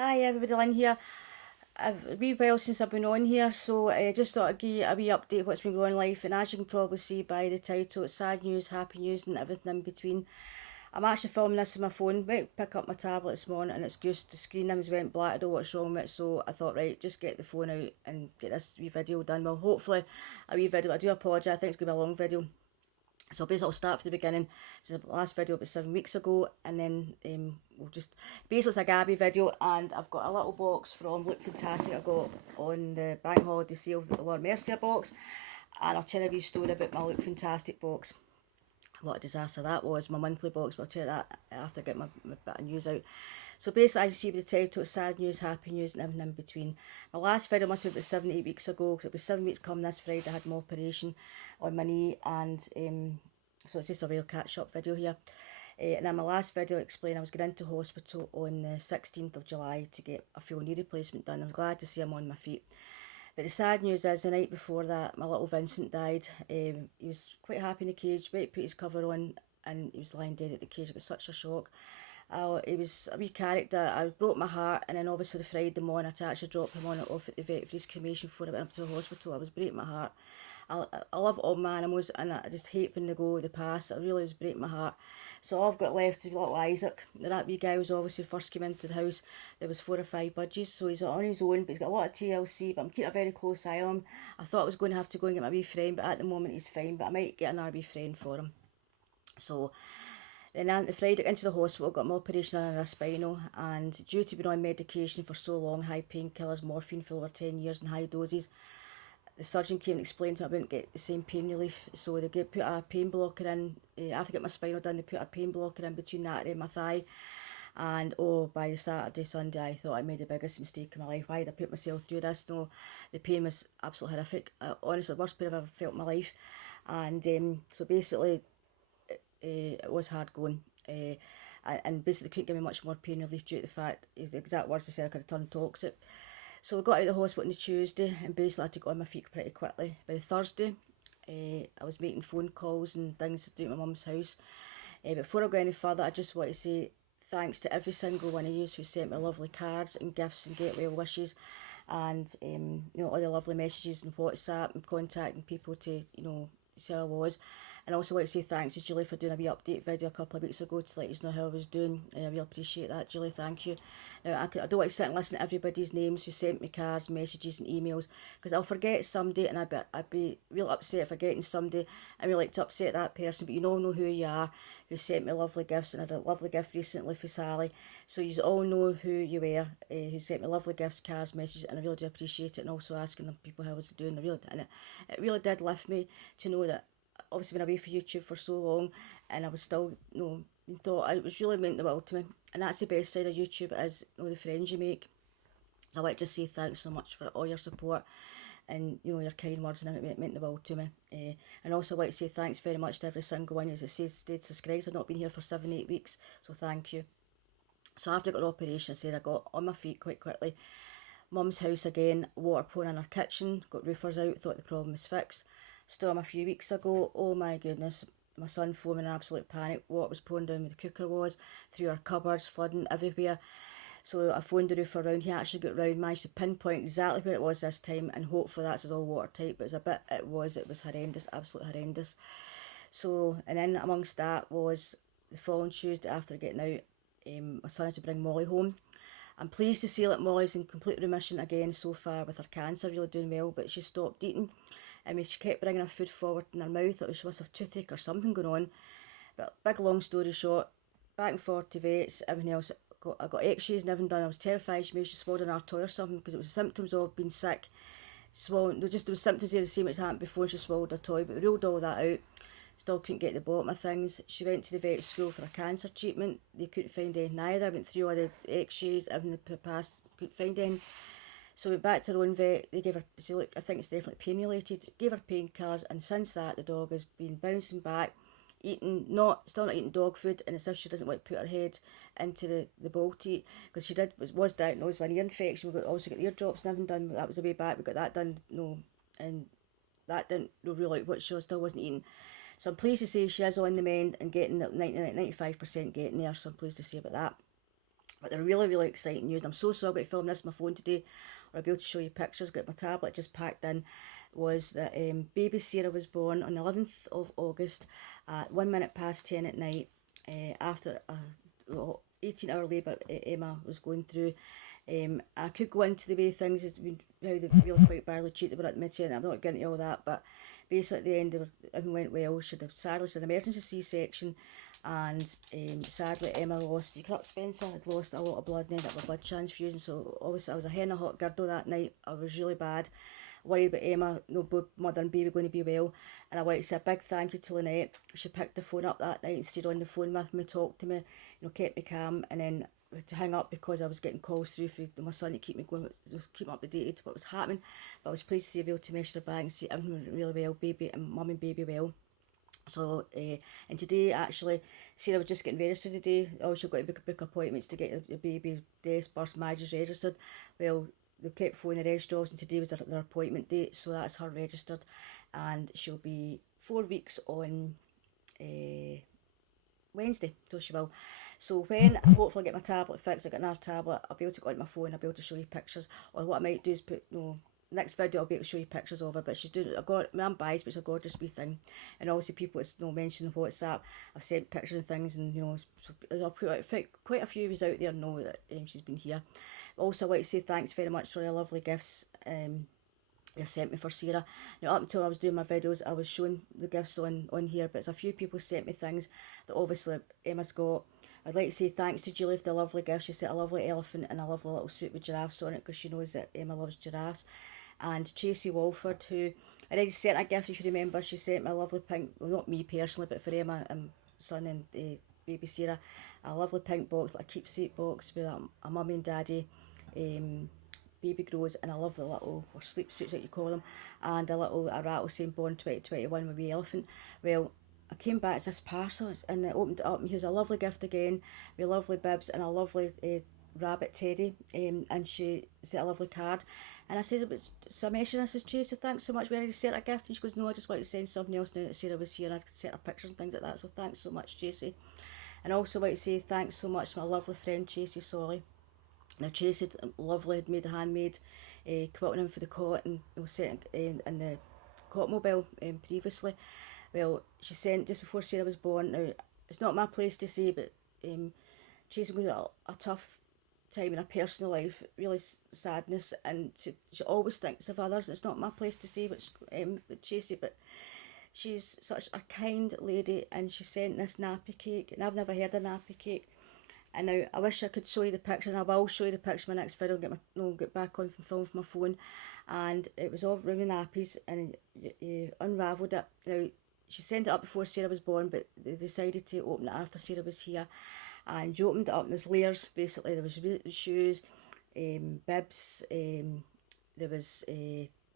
Hi everybody, Lynn here. A wee while since I've been on here, so just thought I'd give you a wee update what's been going on in life. And as you can probably see by the title, it's sad news, happy news, and everything in between. I'm actually filming this on my phone. Went to pick up my tablet this morning, and it's just the screen image went black. I don't know what's wrong with it, so I thought, right, just get the phone out and get this wee video done. Well, hopefully a wee video. I do apologise. I think it's going to be a long video. So basically I'll start from the beginning. So the last video was 7 weeks ago, and then we'll just, basically it's a Gabby video, and I've got a little box from Look Fantastic I got on the bank holiday sale, the Laura Mercier box, and I'll tell you a wee story about my Look Fantastic box. What a disaster that was, my monthly box, but I'll tell you that after I get my bit of news out. So basically, as you see with the title, it's sad news, happy news, and everything in between. My last video must have been about 7 8 weeks ago, because it was 7 weeks coming this Friday. I had my operation on my knee, and so it's just a real catch-up video here. And then my last video explained I was going into hospital on the 16th of July to get a full knee replacement done. I'm glad to see I'm on my feet. But the sad news is, the night before that, my little Vincent died. He was quite happy in the cage, but he put his cover on, and he was lying dead at the cage. I got such a shock. He was a wee character. I broke my heart, and then obviously the Friday morning I had to actually drop him on off at the vet for his cremation before I went up to the hospital. I was breaking my heart. I love all my animals, and I just hate when they go, they pass. It really was breaking my heart. So all I've got left is little Isaac. That wee guy was obviously first came into the house. There was 4 or 5 budgies, so he's on his own, but he's got a lot of TLC, but I'm keeping a very close eye on him. I thought I was going to have to go and get my wee friend, but at the moment he's fine, but I might get another wee friend for him. So and then the Friday into the hospital, got my operation on a spinal, and due to being on medication for so long, high painkillers, morphine for over 10 years in high doses, the surgeon came and explained to me I wouldn't get the same pain relief, so they put a pain blocker in. After I get my spinal done, they put a pain blocker in between that and my thigh. And oh, by Saturday, Sunday, I thought I made the biggest mistake in my life. Why did I put myself through this? No, the pain was absolutely horrific. Honestly, the worst pain I've ever felt in my life. And so basically, it was hard going. And basically couldn't give me much more pain relief due to the fact, the exact words I said, I could have turned toxic. So we got out of the hospital on the Tuesday, and basically I had to get on my feet pretty quickly. By the Thursday, I was making phone calls and things to do at my mum's house. Before I go any further, I just want to say thanks to every single one of you who sent me lovely cards and gifts and get well wishes, and all the lovely messages and WhatsApp and contacting people to see how I was. And I also want to say thanks to Julie for doing a wee update video a couple of weeks ago to let us know how I was doing. I really appreciate that, Julie, thank you. Now, I don't want to sit and listen to everybody's names who sent me cards, messages and emails, because I'll forget somebody, and I'd be real upset forgetting somebody. I really like to upset that person, but you all know who you are, who sent me lovely gifts, and I had a lovely gift recently for Sally. So you all know who you were, who sent me lovely gifts, cards, messages, and I really do appreciate it, and also asking them people how I was doing. It really did lift me to know that obviously been away from YouTube for so long, and I was still, thought it was really meant the world to me. And that's the best side of YouTube, is the friends you make. So I like to say thanks so much for all your support and your kind words, and it meant the world to me. And also I like to say thanks very much to every single one as it says stayed subscribed. I've not been here for 7 8 weeks, so thank you. So after I got the operation, I said I got on my feet quite quickly. Mum's house again, water pouring in our kitchen, got roofers out, thought the problem was fixed. Storm a few weeks ago, oh my goodness, my son phoned in absolute panic. What was pouring down where the cooker was, through our cupboards, flooding everywhere. So I phoned the roofer round. He actually got round, managed to pinpoint exactly where it was this time, and hopefully that's all watertight. But it was horrendous, absolutely horrendous. So, and then amongst that was the following Tuesday after getting out, my son had to bring Molly home. I'm pleased to say that Molly's in complete remission again so far with her cancer, really doing well, but she stopped eating. I mean, she kept bringing her food forward in her mouth. She must have toothache or something going on. But big long story short, back and forth to vets, everything else. I got x-rays and everything done. I was terrified she maybe she swallowed an toy or something, because it was symptoms of being sick. Swallowing, there was symptoms there the same as happened before she swallowed a toy, but we ruled all that out. Still couldn't get the bottom of things. She went to the vet school for a cancer treatment. They couldn't find anything either. I went through all the x-rays, everything in the past, couldn't find anything. So we went back to her own vet. They gave her, I think it's definitely pain related, gave her painkillers, and since that the dog has been bouncing back, still not eating dog food, and it's as if she doesn't want to put her head into the bowl to eat, because she was diagnosed with an ear infection. We also got ear drops and everything done. That was a way back. We got that done, and that didn't rule out what she still wasn't eating. So I'm pleased to say she is on the mend and getting 95% getting there. So I'm pleased to say about that. But they're really, really exciting news. I'm so sorry I've got to film this on my phone today, or I'll be able to show you pictures. Got my tablet just packed in. Was that baby Sarah was born on the 11th of August at 1 minute past 10 at night, after a 18-hour labour Emma was going through. I could go into the way things has been, how they've really quite badly treated her at the maternity. I'm not getting into all that, but basically at the end everything went well. She had sadly an emergency C-section, and sadly Emma lost, you can up Spencer, had lost a lot of blood and ended up with a blood transfusion. So obviously I was a hen of hot girdle that night. I was really bad, worried about Emma, both mother and baby going to be well. And I want to say a big thank you to Lynette. She picked the phone up that night and stayed on the phone with me, talked to me, kept me calm. And then to hang up because I was getting calls through from my son to keep me going, just keep me updated to what was happening. But I was pleased to see, be able to message her back and see everything went really well, baby and mum and baby well. So, and today actually, Sarah was just getting registered today. Oh, she's got to book appointments to get your baby death, birth, marriages registered. Well, they kept phoning the registrar, and today was their appointment date, so that's her registered, and she'll be 4 weeks on Wednesday, so she will. So when I hopefully get my tablet fixed, I get another tablet, I'll be able to go on my phone, I'll be able to show you pictures, or what I might do is put, next video I'll be able to show you pictures of her. But she's doing, I'm biased, but it's a gorgeous wee thing. And obviously people, it's mentioned WhatsApp, I've sent pictures and things, and I'll put out quite a few of you out there know that she's been here. Also, I want to say thanks very much for your lovely gifts you sent me for Sarah. Now, up until I was doing my videos, I was showing the gifts on here, but a few people sent me things that obviously Emma's got. I'd like to say thanks to Julie for the lovely gift. She sent a lovely elephant and a lovely little suit with giraffes on it, because she knows that Emma loves giraffes. And Tracy Walford, who I already sent a gift, if you remember, she sent me a lovely pink, well, not me personally, but for Emma and son and baby Sarah, a lovely pink box, like a keepsake box with a mummy and daddy, baby grows, and a lovely little, or sleep suits like you call them, and a rattle saying born 2021 with the elephant. Well, I came back to this parcel and I opened it up, and here's a lovely gift again with lovely bibs and a lovely rabbit teddy, and she sent a lovely card. And I said, so I mentioned, I says, Tracy, thanks so much, we already sent a gift. And she goes, no, I just want to send something else now that Sarah was here, and I could send her pictures and things like that. So thanks so much, Tracy. And I also want to say thanks so much to my lovely friend Tracy Solly. Now Tracy, lovely, had made a handmade quilting in for the cot, and was sent in the cot mobile previously. Well, she sent just before Sarah was born. Now, it's not my place to say, but Tracy was going through a tough time in her personal life, really sadness, and she always thinks of others. It's not my place to say with Tracy, but she's such a kind lady, and she sent this nappy cake, and I've never heard of nappy cake. And now I wish I could show you the picture, and I will show you the picture in my next video. Get back on from film with my phone, and it was all roomy nappies, and you unravelled it. Now she sent it up before Sarah was born, but they decided to open it after Sarah was here. And you opened it up, and there's layers. Basically, there was shoes, bibs, there was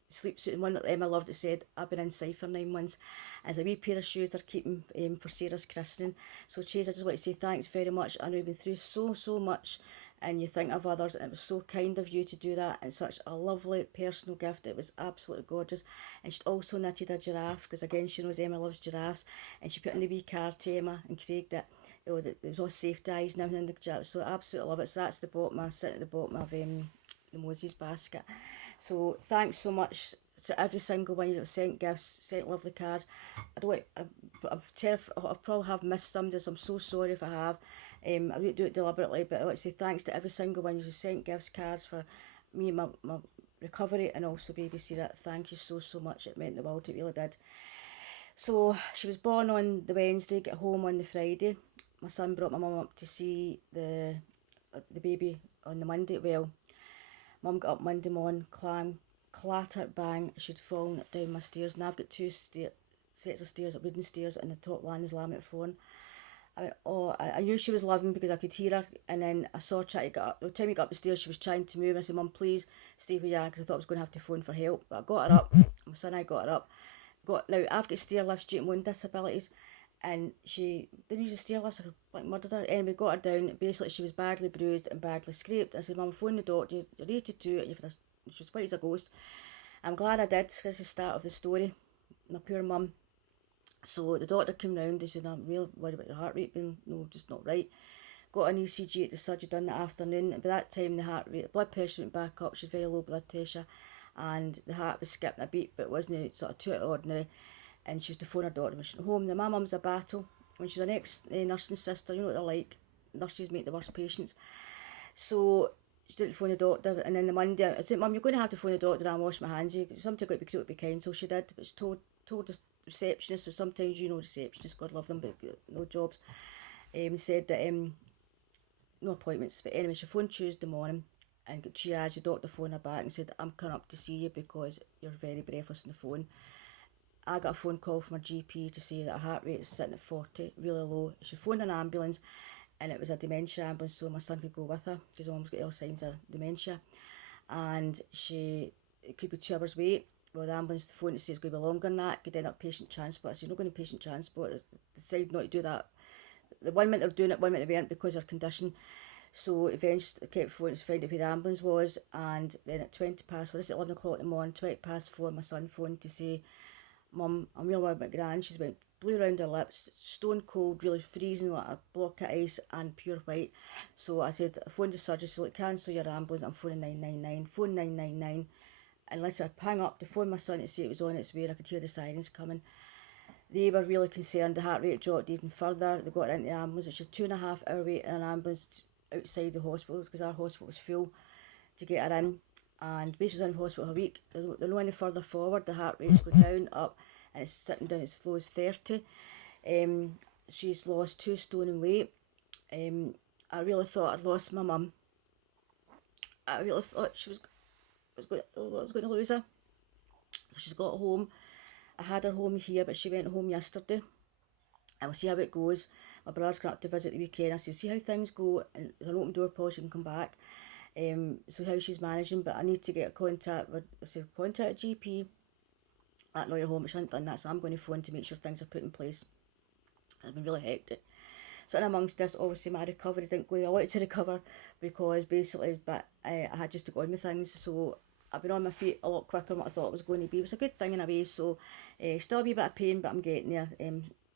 sleep suit, and one that Emma loved, it said, I've been inside for 9 months. And a wee pair of shoes they're keeping for Sarah's christening. So Chase, I just want to say thanks very much. I know you've been through so much, and you think of others, and it was so kind of you to do that, and such a lovely personal gift. It was absolutely gorgeous. And she also knitted a giraffe, because again she knows Emma loves giraffes, and she put in the wee card to Emma and Craig that it was all safe dies and everything in the giraffe. So I absolutely love it. So that's the bottom, sitting at the bottom of the Moses basket. So thanks so much to every single one of you that have sent gifts, sent lovely cards. I'm terrified, I probably have missed some, so I'm so sorry if I have. I wouldn't do it deliberately, but I want to say thanks to every single one of you who sent gifts, cards for me and my recovery, and also baby Sarah. Thank you so much. It meant the world, it really did. So she was born on the Wednesday, got home on the Friday. My son brought my mum up to see the baby on the Monday. Well, Mum got up Monday morning, clatter, bang, she'd fallen down my stairs, and I've got two sets of stairs, wooden stairs, and the top one is laminate flooring. I went, oh, I knew she was living because I could hear her, and then I saw her try to get up. By the time we got up the stairs, she was trying to move, and I said, Mum, please stay where you are, because I thought I was going to have to phone for help. But I got her up, my son and I got her up. Now, I've got stair lifts due to my own disabilities, and she didn't use the stair lifts, I murdered her. Anyway, we got her down. Basically, she was badly bruised and badly scraped. I said, Mum, phone the doctor, you're 82, and she was white as a ghost. I'm glad I did. This is the start of the story. My poor mum. So the doctor came round, he said, I'm real worried about your heart rate being just not right. got an ECG at the surgery done that afternoon, and by that time the heart rate, blood pressure went back up. She had very low blood pressure, and the heart was skipping a beat, but it wasn't sort of too out of ordinary. And she was to phone her daughter when she went home. Now my mum's a battle. When she was an ex-nursing sister, you know what they're like. Nurses make the worst patients. So she didn't phone the doctor, and then the Monday, I said, Mum, you're going to have to phone the doctor and wash my hands. Sometimes got to be cute, be kind. So she did, but she told the receptionist, so sometimes you know receptionists, God love them, but no jobs, said that no appointments. But anyway, she phoned Tuesday morning and got triage. The doctor phoned her back and said, I'm coming up to see you because you're very breathless on the phone. I got a phone call from her GP to say that her heart rate is sitting at 40, really low. She phoned an ambulance, and it was a dementia ambulance, so my son could go with her because her mum's got all signs of dementia. And it could be 2 hours wait. Well, the ambulance phoned to say it's going to be longer than that. Could end up patient transport. I said, you're not going to patient transport. They decided not to do that. The 1 minute they were doing it, 1 minute they weren't because of her condition. So eventually I kept phoning to find out where the ambulance was, and then at 20 past 4, this is at 11 o'clock in the morning, 20 past 4, my son phoned to say, Mum, I'm really worried about Gran. She's went blue around her lips, stone cold, really freezing like a block of ice and pure white. So I said, I phoned the surgery, so like, cancel your ambulance, I'm phoning 999, phone 999. And unless I hang up to phone my son to say it was on its way, and I could hear the sirens coming. They were really concerned. The heart rate dropped even further. They got her into the ambulance. It's a 2.5 hour wait in an ambulance outside the hospital because our hospital was full to get her in. And basically, she was in hospital a week. They're no any further forward. The heart rate's going down, up, and it's sitting down as low as 30. She's lost 2 stone in weight. I really thought I'd lost my mum. I really thought I was going to lose her. So she's got home. I had her home here, but she went home yesterday. And we'll see how it goes. My brother's going up to visit the weekend. I said, see how things go, and there's an open door policy, you can come back. So how she's managing, but I need to get contact with, I said, contact a GP at Lawyer Home, which I haven't done that, so I'm going to phone to make sure things are put in place. It's been really hectic. So in amongst this, obviously my recovery didn't go the way I wanted to recover, because basically, but I had just to go on with things, so I've been on my feet a lot quicker than what I thought it was going to be. It was a good thing in a way, so still a wee bit of pain, but I'm getting there.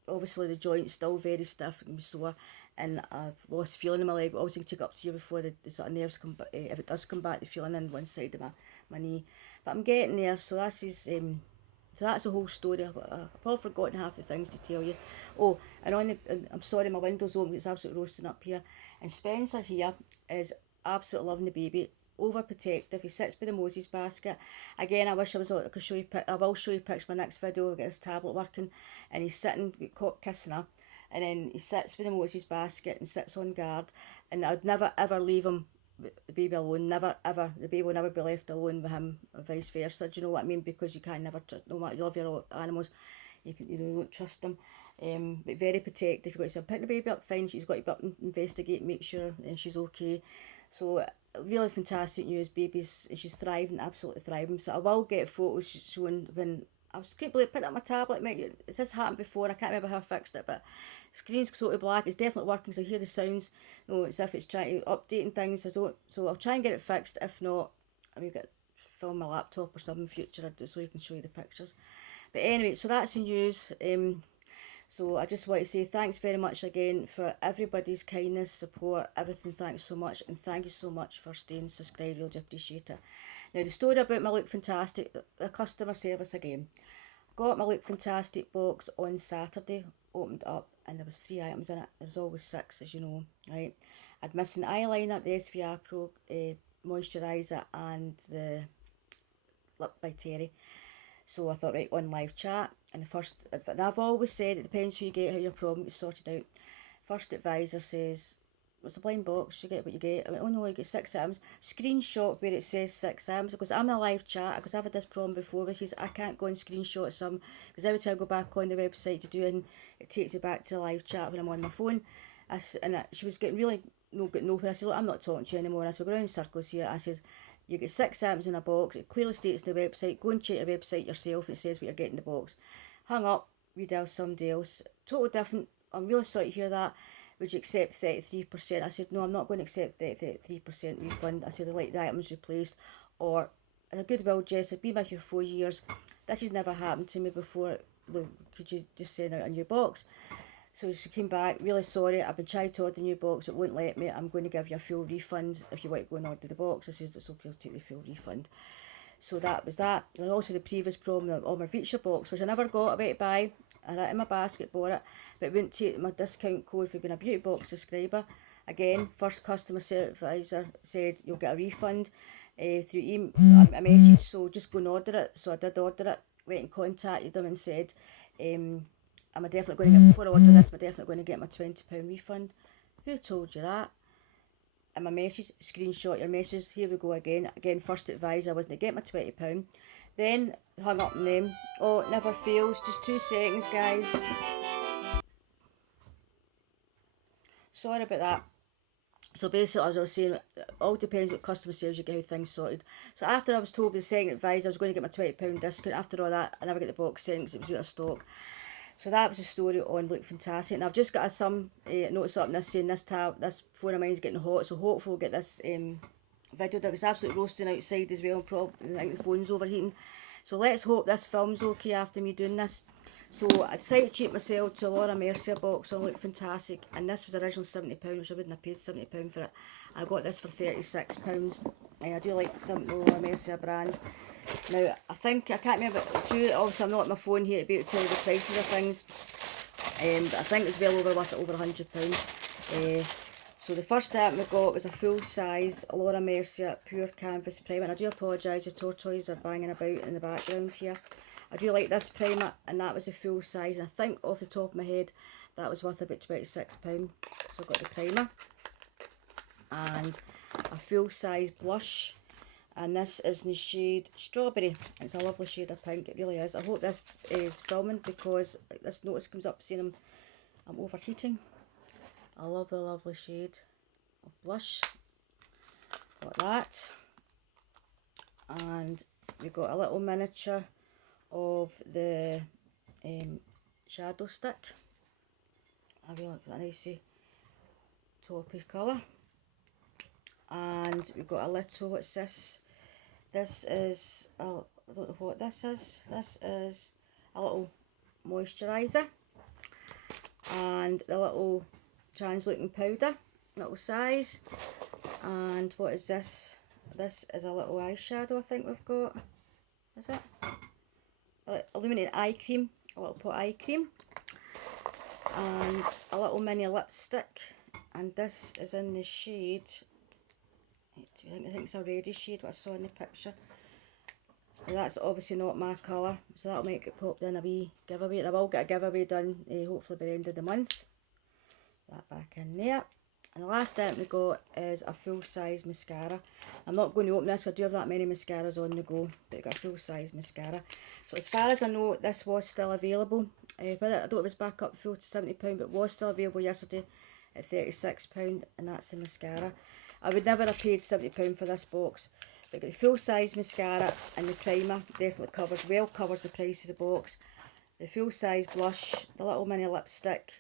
Obviously the joint's still very stiff and sore, and I've lost feeling in my leg, but obviously it can take up to you before the sort of nerves come back, if it does come back, the feeling in one side of my knee. But I'm getting there, so that's so that's the whole story. I've probably forgotten half the things to tell you. Oh, and I'm sorry, my window's open, it's absolutely roasting up here. And Spencer here is absolutely loving the baby, overprotective. He sits by the Moses basket. Again, I wish I could show you. I will show you pictures in my next video. I'll get his tablet working, and he's sitting, caught kissing her, and then he sits by the Moses basket and sits on guard. And I'd never ever leave him, the baby, alone. Never ever. The baby will never be left alone with him, or vice versa. Do you know what I mean? Because you can never, no matter you love your animals, you don't trust them. But very protective. You've got to say, pick the baby up, fine. She's got to be up and investigate, make sure she's okay. So really fantastic news, babies. She's thriving, absolutely thriving. So I will get photos showing when I was couldn't believe putting up my tablet. It has happened before. I can't remember how I fixed it, but the screen's sort of black. It's definitely working. So I hear the sounds. No, it's as if it's trying to updating things. So I'll try and get it fixed. If not, I may get film my laptop or something in future so you can show you the pictures. But anyway, so that's the news. So I just want to say thanks very much again for everybody's kindness, support, everything. Thanks so much, and thank you so much for staying subscribed. Really do appreciate it. Now the story about my Look Fantastic, the customer service again. Got my Look Fantastic box on Saturday, opened up, and there was 3 items in it. There's always 6, as you know, right? I'd missed an eyeliner, the SVR Pro moisturiser, and the Lip by Terry. So I thought, right, on live chat, and and I've always said it depends who you get, how your problem gets sorted out. First advisor says, what's a blind box, you get what you get. I went, oh no, you get 6 items. Screenshot where it says 6 items, because I'm in a live chat, because I've had this problem before, which is I can't go and screenshot some, because every time I go back on the website to do it, it takes me back to the live chat when I'm on my phone. She was getting really getting nowhere. I said, look, I'm not talking to you anymore. And I said, we're going in circles here. I said, you get 6 items in a box. It clearly states on the website. Go and check the website yourself. It says what you're getting in the box. Hung up. Redialed somebody else. Totally different. I'm really sorry to hear that. Would you accept 33%? I said, no, I'm not going to accept 33% refund. I said, I'd like the items replaced. Or, in a goodwill gesture, I've been with you for 4 years. This has never happened to me before. Could you just send out a new box? So she came back, really sorry, I've been trying to order the new box, it won't let me, I'm going to give you a full refund if you want to go and order the box. I says it's okay, I'll take the full refund. So that was that. And also the previous problem on my feature box, which I never got about to buy. I had it in my basket, bought it, but it wouldn't take my discount code for being a beauty box subscriber. Again, first customer advisor said you'll get a refund through a message, so just go and order it. So I did order it, went and contacted them and said, am I definitely going to get, before I order this, am I definitely going to get my £20 refund? Who told you that? And my message, screenshot your message, here we go again. Again, first advisor, I wasn't to get my £20. Then hung up on them. Oh, it never fails. Just 2 seconds, guys. Sorry about that. So basically, as I was saying, it all depends what customer service you get, how things sorted. So after I was told by the second advisor I was going to get my £20 discount, after all that, I never get the box sent because it was out of stock. So that was the story on Look Fantastic. And I've just got some notice up in this saying this phone of mine is getting hot. So hopefully we'll get this video done. It's absolutely roasting outside as well. I think the phone's overheating. So let's hope this film's okay after me doing this. So I decided to treat myself to a Laura Mercier box on Look Fantastic. And this was originally £70, which I wouldn't have paid £70 for it. I got this for £36. I do like the Laura Mercier brand. Now, I can't remember, obviously I'm not at my phone here to be able to tell you the prices of things, but I think it's well over £100. So the first item we got was a full size Laura Mercier pure canvas primer, and I do apologise, the tortoises are banging about in the background here. I do like this primer, and that was a full size, and I think off the top of my head that was worth about £26. So I've got the primer, and a full size blush. And this is in the shade Strawberry. It's a lovely shade of pink, it really is. I hope this is filming because this notice comes up saying I'm overheating. I love the lovely shade of blush. Got that. And we got a little miniature of the shadow stick. I really like that nice taupey colour. And we've got a little, what's this? This is, I don't know what this is. This is a little moisturiser. And the little translucent powder, little size. And what is this? This is a little eyeshadow I think we've got. Is it? Illuminating eye cream, a little pot eye cream. And a little mini lipstick. And this is in the shade, I think it's a reddish shade what I saw in the picture. And that's obviously not my colour, so that'll make it popped in a wee giveaway. And I will get a giveaway done hopefully by the end of the month. That back in there. And the last item we got is a full size mascara. I'm not going to open this, I do have that many mascaras on the go, but I've got a full size mascara. So as far as I know, this was still available. But I don't know if it's back up full to £70, but it was still available yesterday at £36, and that's the mascara. I would never have paid £70 for this box, but the full size mascara and the primer definitely covers the price of the box. The full size blush, the little mini lipstick,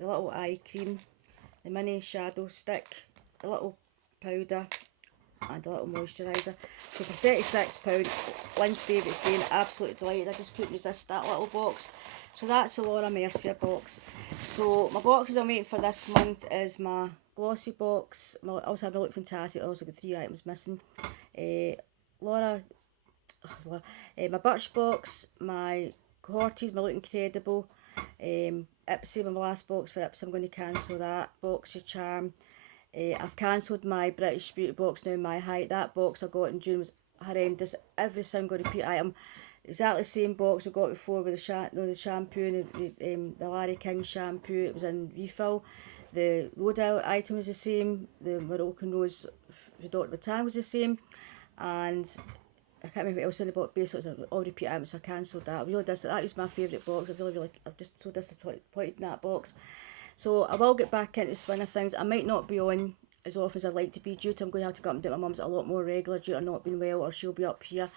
the little eye cream, the mini shadow stick, the little powder and the little moisturiser. So for £36, Lynn's favourite saying, absolutely delighted, I just couldn't resist that little box. So that's the Laura Mercier box. So my boxes I'm waiting for this month is my glossy box. I also have my Look Fantastic. I also got 3 items missing. My Birchbox, my Cohorties, my Look Incredible, Ipsy, my last box for Ipsy, I'm going to cancel that. Box of Charm. I've cancelled my British Beauty box now, my height. That box I got in June was horrendous. Every single repeat item, exactly the same box we got before with the shampoo and the Larry King shampoo. It was in refill. The Rodale item was the same. The Moroccan Rose for Dr. Vatan was the same. And I can't remember what else in the box. Basically, it was all repeat items, so I cancelled that. That was my favourite box. I'm just so disappointed in that box. So I will get back into the swing of things. I might not be on as often as I'd like to be due to I'm going to have to go up and do my mum's a lot more regular due to not being well, or she'll be up here.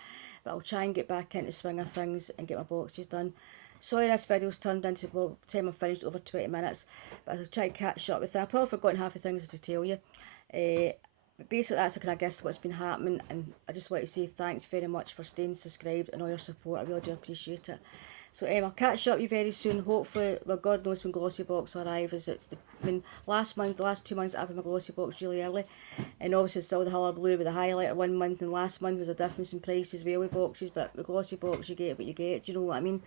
But I'll try and get back into the swing of things and get my boxes done. Sorry this video's turned into, well, by the time I'm finished, over 20 minutes. But I'll try to catch up with that. I've probably forgotten half the things to tell you. But basically that's kind of guess what's been happening, and I just want to say thanks very much for staying subscribed and all your support. I really do appreciate it. So I'll catch up with you very soon. Hopefully, well, God knows when Glossy Box will arrive. I mean, last month, the last 2 months, I've had my Glossy Box really early, and obviously still the hullabaloo with the highlighter 1 month, and last month was a difference in prices well with boxes. But the Glossy Box, you get what you get. Do you know what I mean?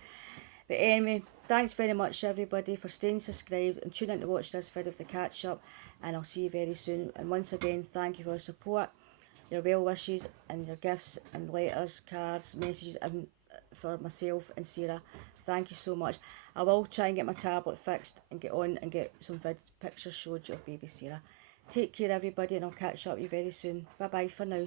But anyway, thanks very much everybody for staying subscribed and tuning in to watch this video of the catch up, and I'll see you very soon. And once again, thank you for your support, your well wishes, and your gifts and letters, cards, messages, and for myself and Sarah. Thank you so much. I will try and get my tablet fixed and get on and get some pictures showed you of baby Sarah. Take care everybody, and I'll catch up with you very soon. Bye bye for now.